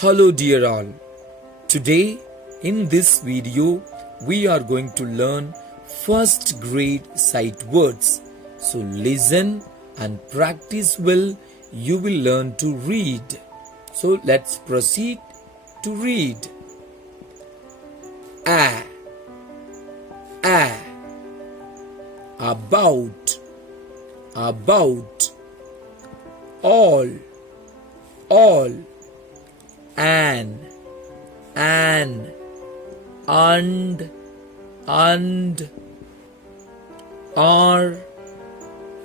Hello dear all. Today in this video we are going to learn first grade sight words. So listen and practice well. You will learn to read. So let's proceed to read. A, about, all, an, and,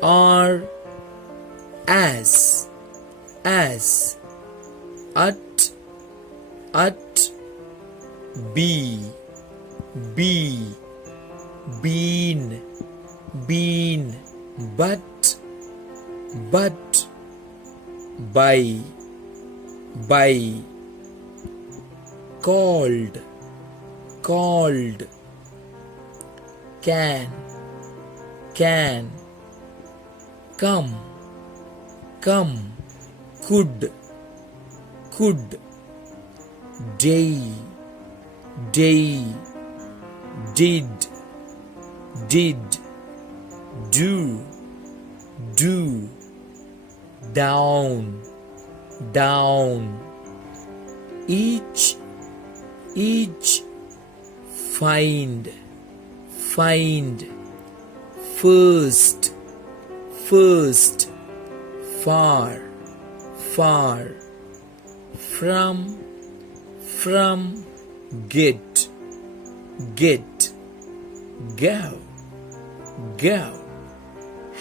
are, as, at, be, been, but, by, called, can, come, could, day, did, do, down, each, find, first, far, from, get, go,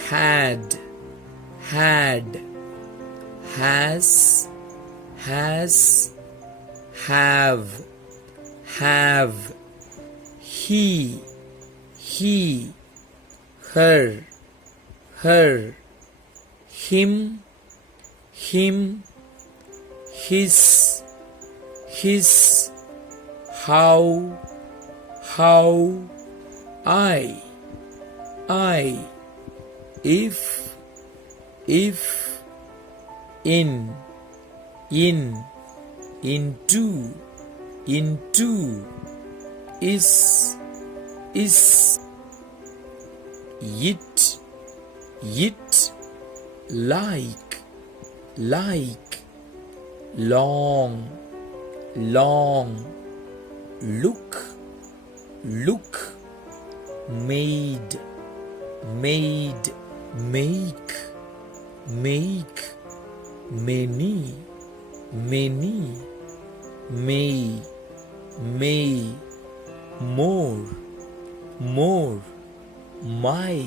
had, has, have, he, her, him, his, how, I, if, in, into, is, it, like, long, look, made, make, many, may, more, my,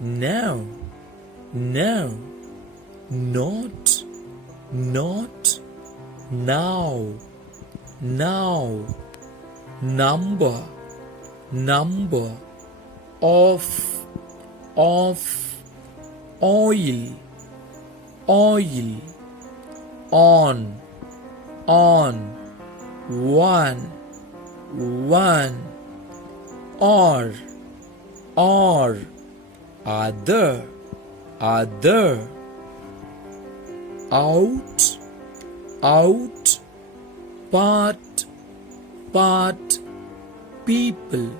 now, not, now, number, of, oil, on, one, or, other, out, part, people,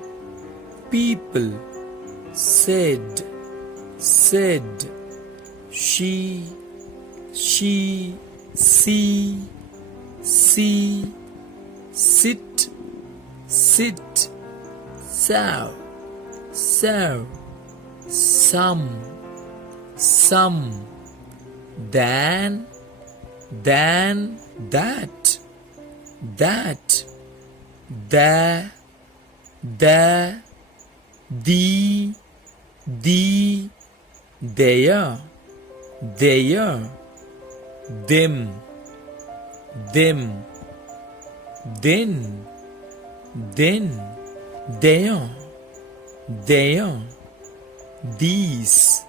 said, she, see, sit, so, some, then, that, the, their, them, then, there, these,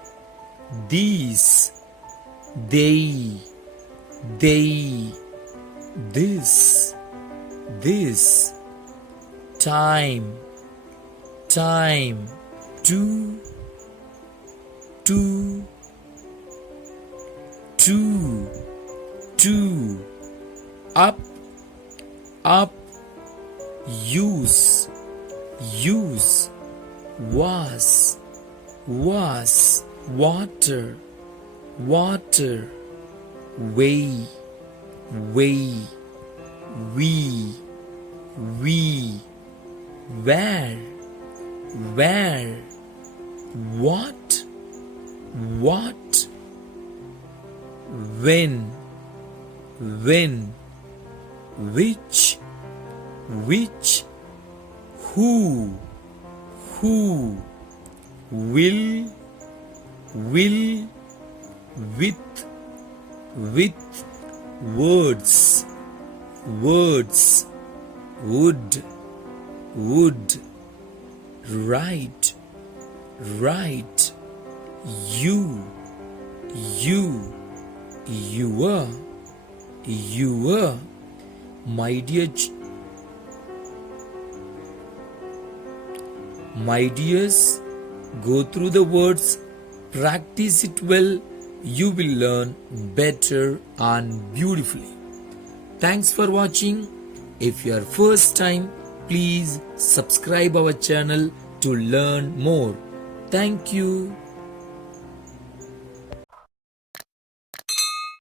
they, this, time, to, do, up, up, use, use, was, water, water, way, we, where, what, when, which, who, will, with, words, would, right, you, your, my dears, go through the words, practice it well, you will learn better and beautifully. Thanks for watching. If you are first time, please subscribe our channel to learn more. Thank you.